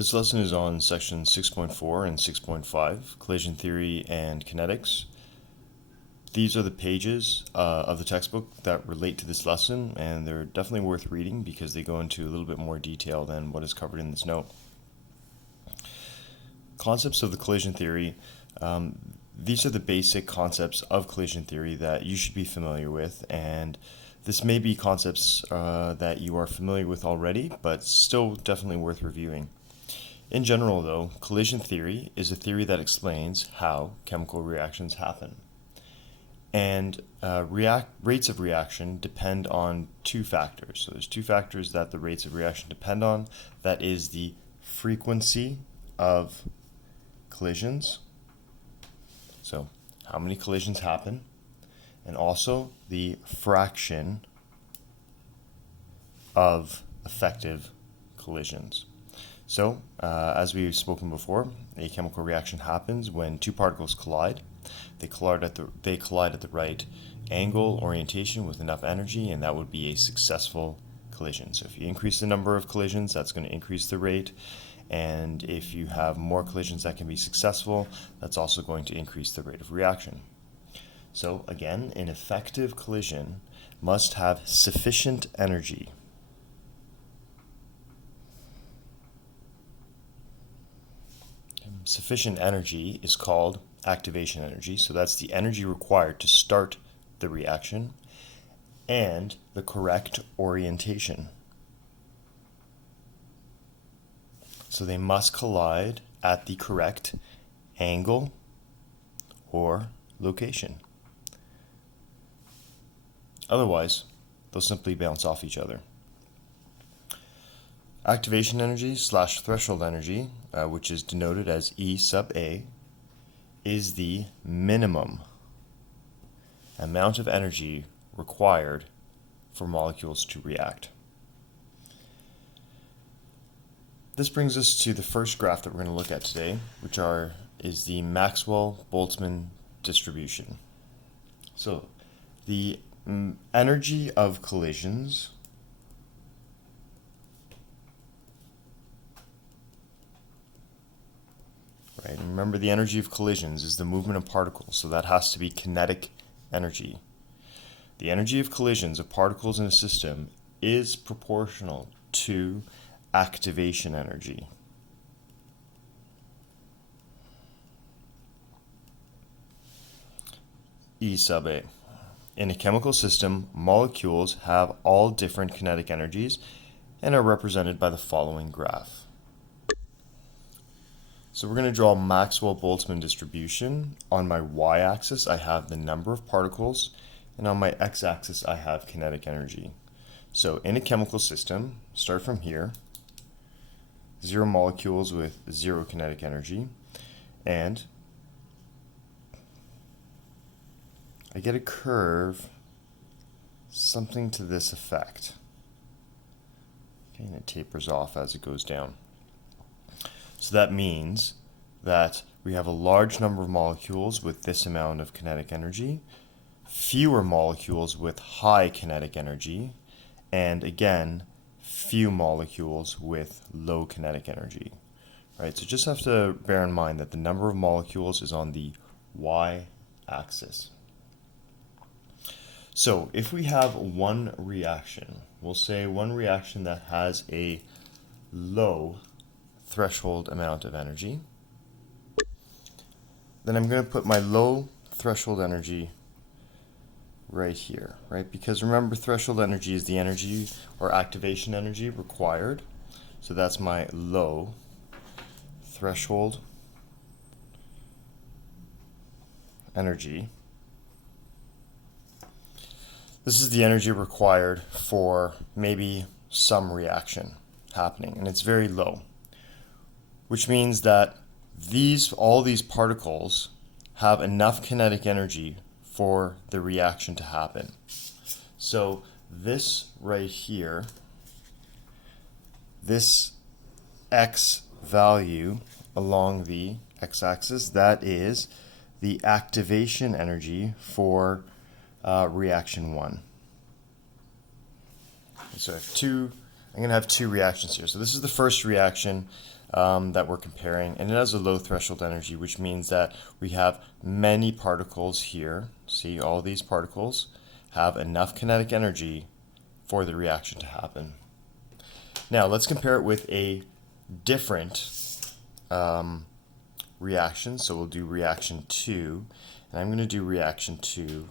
This lesson is on section 6.4 and 6.5, collision theory and kinetics. These are the pages of the textbook that relate to this lesson, and they're definitely worth reading because they go into a little bit more detail than what is covered in this note. Concepts of the collision theory. These are the basic concepts of collision theory that you should be familiar with, and this may be concepts that you are familiar with already, but still definitely worth reviewing. In general, though, collision theory is a theory that explains how chemical reactions happen. And rates of reaction depend on two factors. So there's two factors that the rates of reaction depend on. That is the frequency of collisions. So how many collisions happen, and also the fraction of effective collisions. So, as we've spoken before, a chemical reaction happens when two particles collide. They collide at the right angle, orientation with enough energy, and that would be a successful collision. So if you increase the number of collisions, that's going to increase the rate. And if you have more collisions that can be successful, that's also going to increase the rate of reaction. So again, an effective collision must have sufficient energy. Sufficient energy is called activation energy, so that's the energy required to start the reaction, and the correct orientation. So they must collide at the correct angle or location. Otherwise, they'll simply bounce off each other. Activation energy / threshold energy, which is denoted as E sub A, is the minimum amount of energy required for molecules to react. This brings us to the first graph that we're going to look at today, which is the Maxwell-Boltzmann distribution. So the energy of collisions right? And remember, the energy of collisions is the movement of particles, so that has to be kinetic energy. The energy of collisions of particles in a system is proportional to activation energy. E sub A. In a chemical system, molecules have all different kinetic energies and are represented by the following graph. So we're going to draw Maxwell-Boltzmann distribution. On my y-axis, I have the number of particles, and on my x-axis, I have kinetic energy. So in a chemical system, start from here, 0 molecules with 0 kinetic energy, and I get a curve, something to this effect. Okay, and it tapers off as it goes down. So that means that we have a large number of molecules with this amount of kinetic energy, fewer molecules with high kinetic energy, and again, few molecules with low kinetic energy. Right? So just have to bear in mind that the number of molecules is on the y-axis. So if we have one reaction, we'll say one reaction that has a low threshold amount of energy, then I'm going to put my low threshold energy right here, right? Because remember, threshold energy is the energy or activation energy required. So that's my low threshold energy. This is the energy required for maybe some reaction happening, and it's very low, which means that all these particles have enough kinetic energy for the reaction to happen. So this right here, this X value along the x-axis, that is the activation energy for reaction 1. So I'm going to have two reactions here. So this is the first reaction. that we're comparing, and it has a low threshold energy, which means that we have many particles here. See, all these particles have enough kinetic energy for the reaction to happen. Now, let's compare it with a different reaction. So we'll do reaction 2, and I'm going to do reaction 2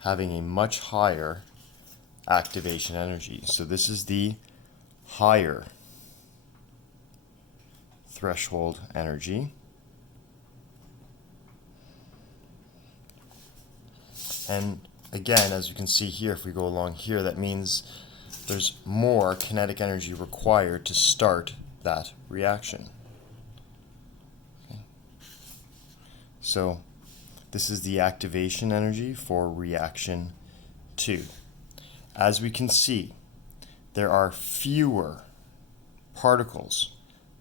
having a much higher activation energy. So this is the higher threshold energy. And again, as you can see here, if we go along here, that means there's more kinetic energy required to start that reaction. Okay. So this is the activation energy for reaction 2. As we can see, there are fewer particles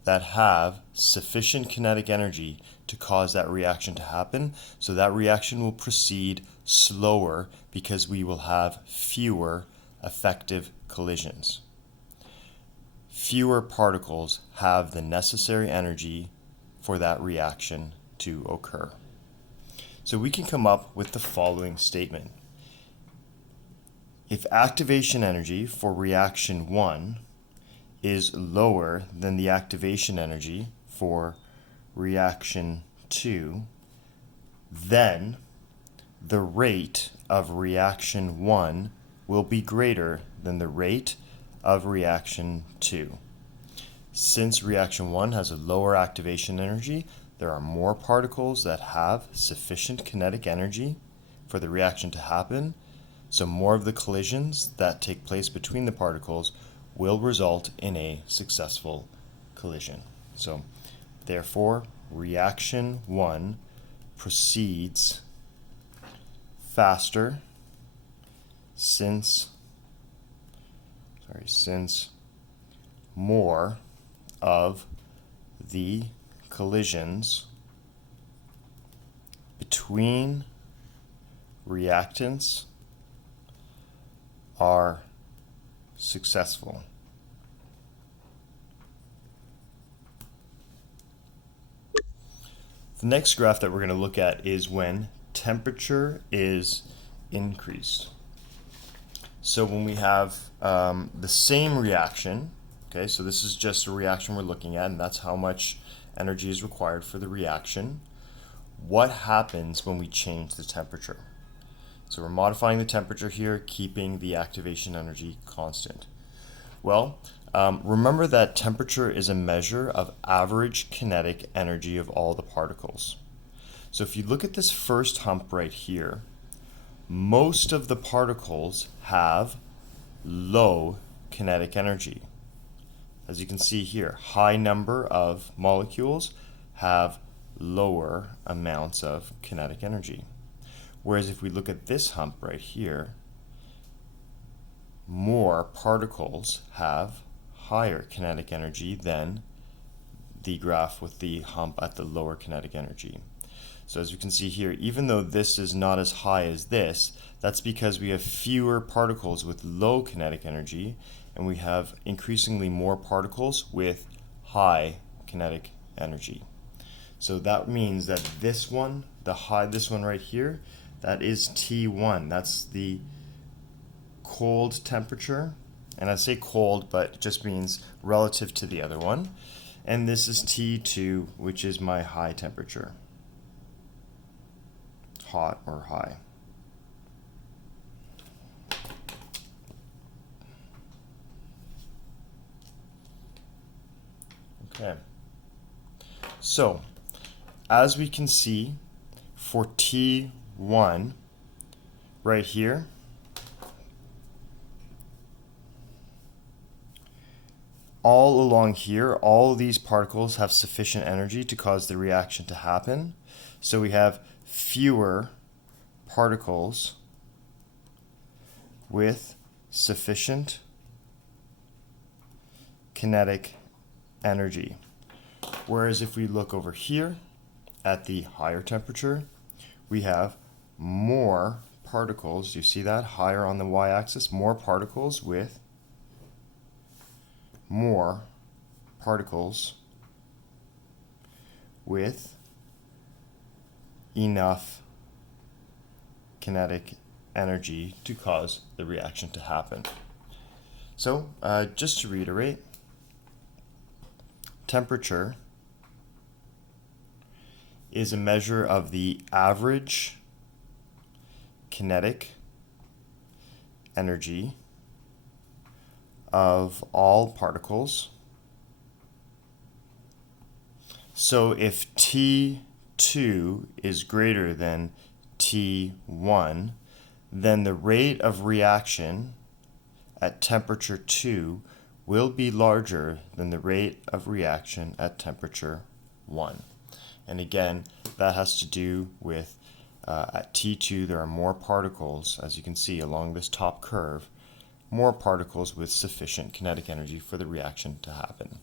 that have sufficient kinetic energy to cause that reaction to happen. So that reaction will proceed slower because we will have fewer effective collisions. Fewer particles have the necessary energy for that reaction to occur. So we can come up with the following statement. If activation energy for reaction 1 is lower than the activation energy for reaction 2, then the rate of reaction 1 will be greater than the rate of reaction 2. Since reaction 1 has a lower activation energy, there are more particles that have sufficient kinetic energy for the reaction to happen, so more of the collisions that take place between the particles will result in a successful collision. So, therefore, reaction 1 proceeds faster since more of the collisions between reactants are successful. The next graph that we're going to look at is when temperature is increased. So when we have the same reaction, okay, so this is just a reaction we're looking at, and that's how much energy is required for the reaction. What happens when we change the temperature? So we're modifying the temperature here, keeping the activation energy constant. Well, remember that temperature is a measure of average kinetic energy of all the particles. So if you look at this first hump right here, most of the particles have low kinetic energy. As you can see here, high number of molecules have lower amounts of kinetic energy. Whereas if we look at this hump right here, more particles have higher kinetic energy than the graph with the hump at the lower kinetic energy. So as you can see here, even though this is not as high as this, that's because we have fewer particles with low kinetic energy, and we have increasingly more particles with high kinetic energy. So that means that this one, this one right here, that is T1. That's the cold temperature. And I say cold, but it just means relative to the other one. And this is T2, which is my high temperature. Hot or high. Okay. So, as we can see, for T1, right here, all along here, all of these particles have sufficient energy to cause the reaction to happen. So we have fewer particles with sufficient kinetic energy. Whereas if we look over here at the higher temperature, we have more particles. You see that higher on the y-axis, more particles with more particles with enough kinetic energy to cause the reaction to happen. So just to reiterate, temperature is a measure of the average kinetic energy of all particles. So if T2 is greater than T1, then the rate of reaction at temperature 2 will be larger than the rate of reaction at temperature 1. And again, that has to do with at T2 there are more particles, as you can see along this top curve, more particles with sufficient kinetic energy for the reaction to happen.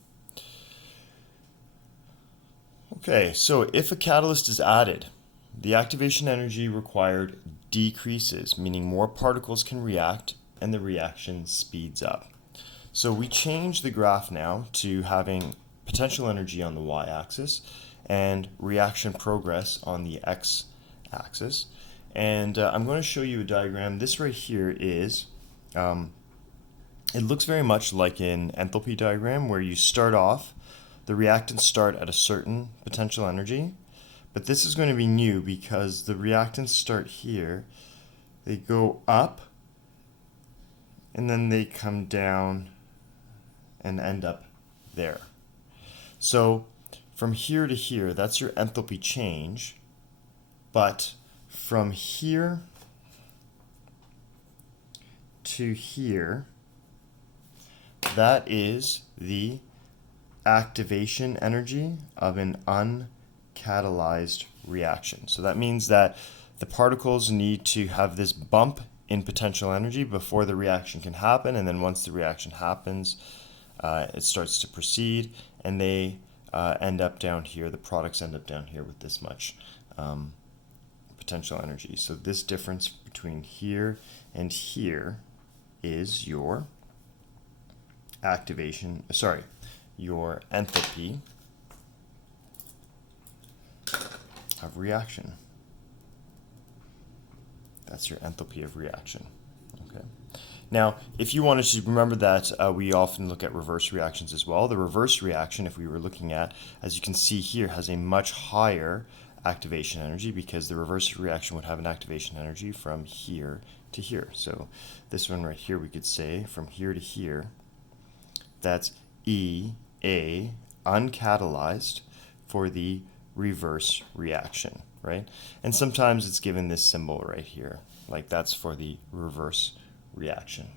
Okay, so if a catalyst is added, the activation energy required decreases, meaning more particles can react and the reaction speeds up. So we change the graph now to having potential energy on the y-axis and reaction progress on the x-axis. And I'm going to show you a diagram. This right here is, it looks very much like an enthalpy diagram where you start off, the reactants start at a certain potential energy, but this is going to be new because the reactants start here, they go up, and then they come down and end up there. So from here to here, that's your enthalpy change, but from here to here, that is the activation energy of an uncatalyzed reaction. So that means that the particles need to have this bump in potential energy before the reaction can happen, and then once the reaction happens, it starts to proceed, and they end up down here, the products end up down here with this much potential energy. So this difference between here and here is your your enthalpy of reaction. That's your enthalpy of reaction. Okay. Now, if you wanted to remember that we often look at reverse reactions as well. The reverse reaction, if we were looking at, as you can see here, has a much higher activation energy because the reverse reaction would have an activation energy from here to here. So this one right here, we could say from here to here, that's EA, uncatalyzed, for the reverse reaction, right? And sometimes it's given this symbol right here, like that's for the reverse reaction.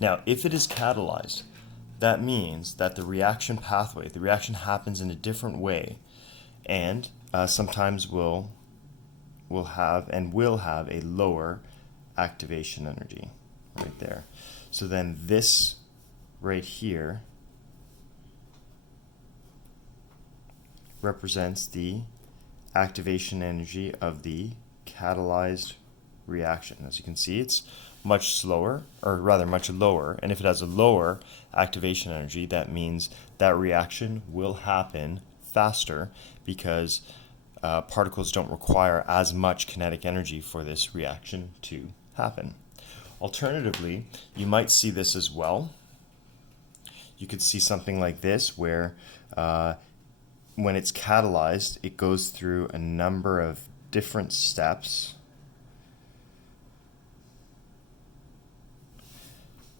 Now, if it is catalyzed, that means that the reaction pathway, the reaction happens in a different way, and sometimes will have a lower activation energy right there. So then this right here represents the activation energy of the catalyzed reaction. As you can see, it's much slower, or rather much lower, and if it has a lower activation energy, that means that reaction will happen faster because particles don't require as much kinetic energy for this reaction to happen. Alternatively, you might see this as well. You could see something like this where when it's catalyzed, it goes through a number of different steps,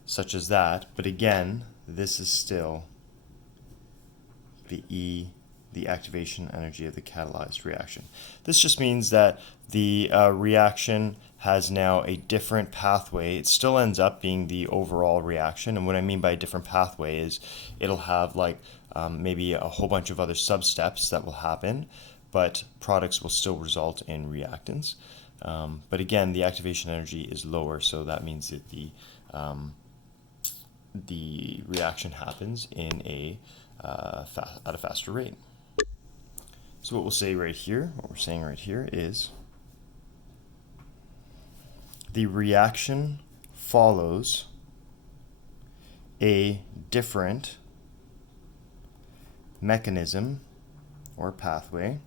such as that, but again, this is still the E, the activation energy of the catalyzed reaction. This just means that the reaction has now a different pathway. It still ends up being the overall reaction, and what I mean by a different pathway is it'll have like maybe a whole bunch of other sub-steps that will happen, but products will still result in reactants. But again, the activation energy is lower, so that means that the reaction happens in at a faster rate. So what we'll say right here, what we're saying right here is the reaction follows a different mechanism or pathway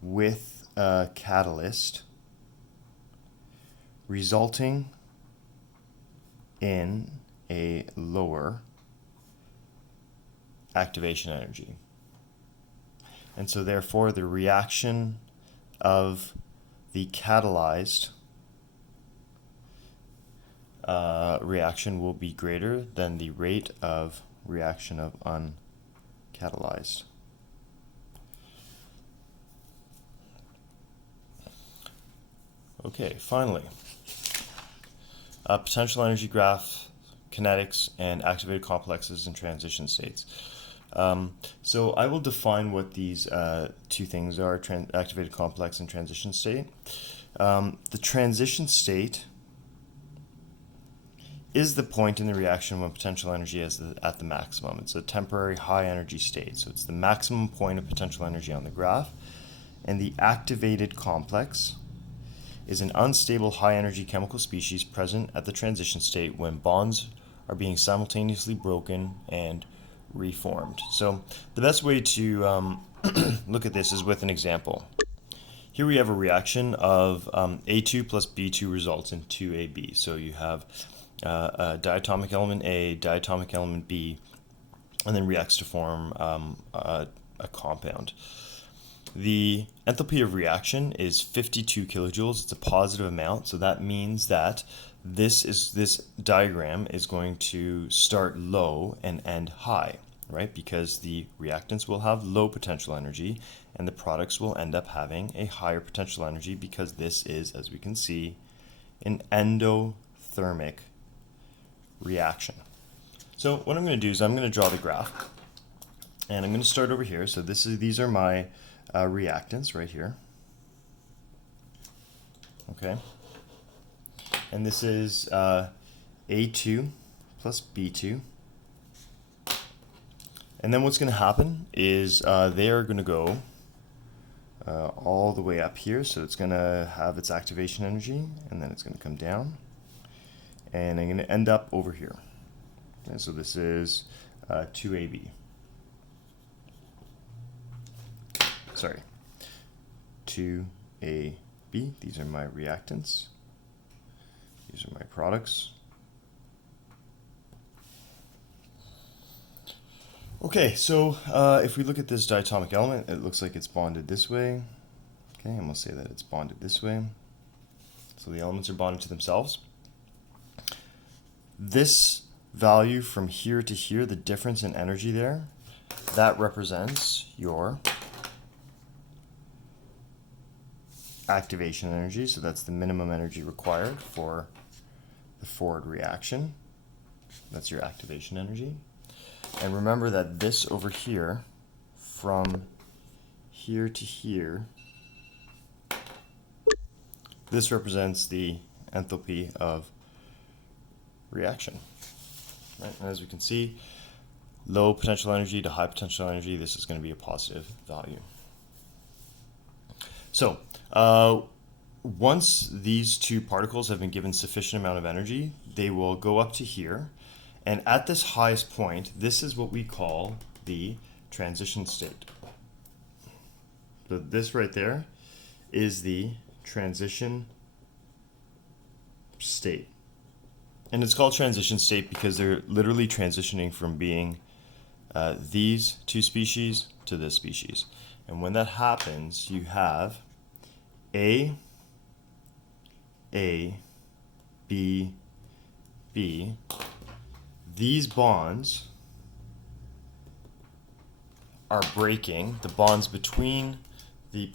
with a catalyst resulting in a lower activation energy. And so therefore the reaction of the catalyzed reaction will be greater than the rate of reaction of uncatalyzed. Okay, finally, potential energy graph, kinetics, and activated complexes and transition states. So I will define what these two things are, activated complex and transition state. The transition state is the point in the reaction when potential energy is at the maximum. It's a temporary high energy state. So it's the maximum point of potential energy on the graph. And the activated complex is an unstable high energy chemical species present at the transition state when bonds are being simultaneously broken and reformed. So the best way to look at this is with an example. Here we have a reaction of A2 plus B2 results in 2AB. So you have a diatomic element A, diatomic element B, and then reacts to form a compound. The enthalpy of reaction is 52 kilojoules. It's a positive amount, so that means that this diagram is going to start low and end high, right? Because the reactants will have low potential energy and the products will end up having a higher potential energy because this is, as we can see, an endothermic reaction. So what I'm going to do is I'm going to draw the graph, and I'm going to start over here. So these are my reactants right here. Okay, and this is A2 plus B2. And then what's going to happen is they are going to go all the way up here. So it's going to have its activation energy, and then it's going to come down. And I'm going to end up over here. Okay, so this is 2AB. Sorry, 2AB. These are my reactants. These are my products. Okay, so if we look at this diatomic element, it looks like it's bonded this way. Okay, and we'll say that it's bonded this way. So the elements are bonded to themselves. This value from here to here, the difference in energy there, that represents your activation energy. So that's the minimum energy required for the forward reaction. That's your activation energy. And remember that this over here, from here to here, this represents the enthalpy of reaction. Right? And as we can see, low potential energy to high potential energy, this is going to be a positive value. So once these two particles have been given sufficient amount of energy, they will go up to here. And at this highest point, this is what we call the transition state. So this right there is the transition state. And it's called transition state because they're literally transitioning from being these two species to this species. And when that happens, you have A, B, B. These bonds are breaking. The bonds between the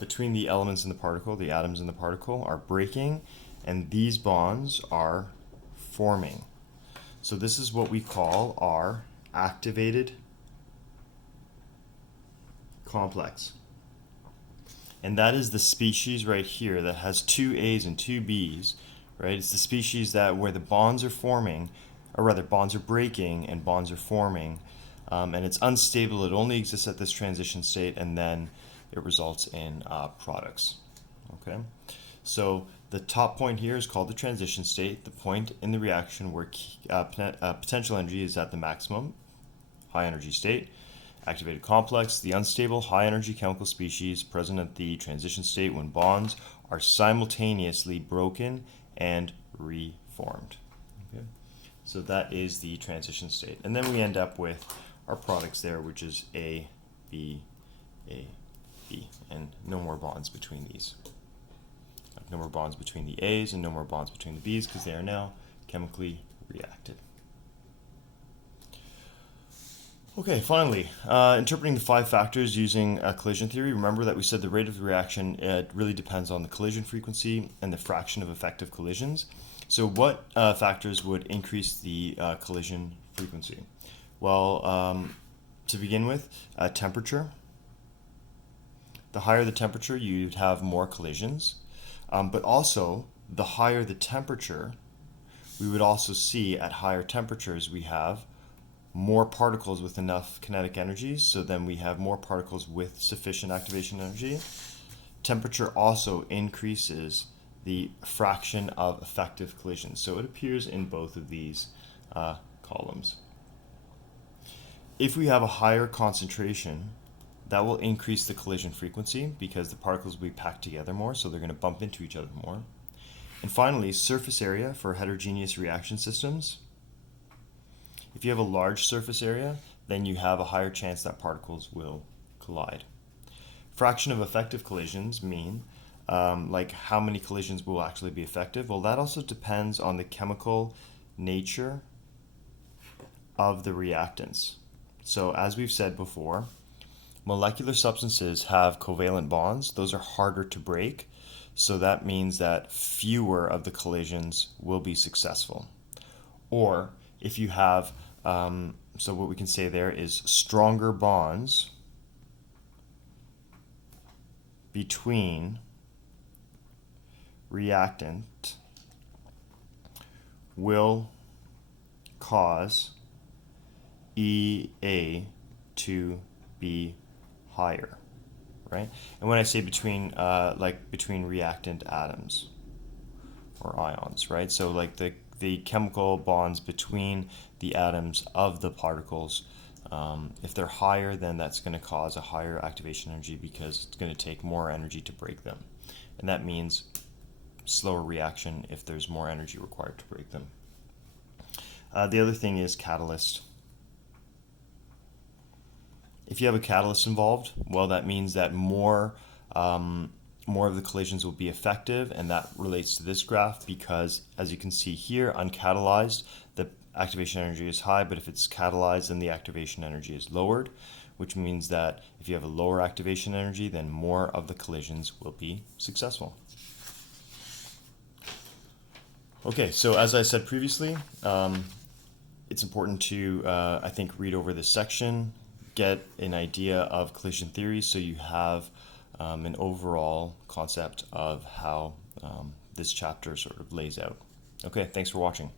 between the elements in the particle, the atoms in the particle, are breaking, and these bonds are forming. So this is what we call our activated complex. And that is the species right here that has two A's and two B's, right? It's the species that where the bonds are forming, or rather bonds are breaking and bonds are forming, and it's unstable. It only exists at this transition state, and then it results in products. Okay, so the top point here is called the transition state, the point in the reaction where potential energy is at the maximum, high energy state. activated complex, the unstable high energy chemical species present at the transition state when bonds are simultaneously broken and reformed. Okay. So that is the transition state. And then we end up with our products there, which is A, B, and no more bonds between these. No more bonds between the A's and no more bonds between the B's because they are now chemically reacted. Okay, finally, interpreting the 5 factors using collision theory. Remember that we said the rate of the reaction really depends on the collision frequency and the fraction of effective collisions. So what factors would increase the collision frequency? Well, to begin with, temperature. The higher the temperature, you'd have more collisions. But also, the higher the temperature, we would also see at higher temperatures we have more particles with enough kinetic energy, so then we have more particles with sufficient activation energy. Temperature also increases the fraction of effective collisions, so it appears in both of these columns. If we have a higher concentration, that will increase the collision frequency because the particles will be packed together more, so they're going to bump into each other more. And finally, surface area for heterogeneous reaction systems. If you have a large surface area, then you have a higher chance that particles will collide. Fraction of effective collisions mean like how many collisions will actually be effective. Well, that also depends on the chemical nature of the reactants. So as we've said before, molecular substances have covalent bonds. Those are harder to break, so that means that fewer of the collisions will be successful. Or if you have, so what we can say there is stronger bonds between reactant will cause EA to be higher, right? And when I say between, like between reactant atoms or ions, right? So like the chemical bonds between the atoms of the particles, if they're higher, then that's going to cause a higher activation energy because it's going to take more energy to break them. And that means slower reaction if there's more energy required to break them. The other thing is catalyst. If you have a catalyst involved, well, that means that more of the collisions will be effective, and that relates to this graph because, as you can see here, uncatalyzed, the activation energy is high, but if it's catalyzed, then the activation energy is lowered, which means that if you have a lower activation energy, then more of the collisions will be successful. Okay, so as I said previously, it's important to, I think, read over this section, get an idea of collision theory so you have an overall concept of how this chapter sort of lays out. Okay, thanks for watching.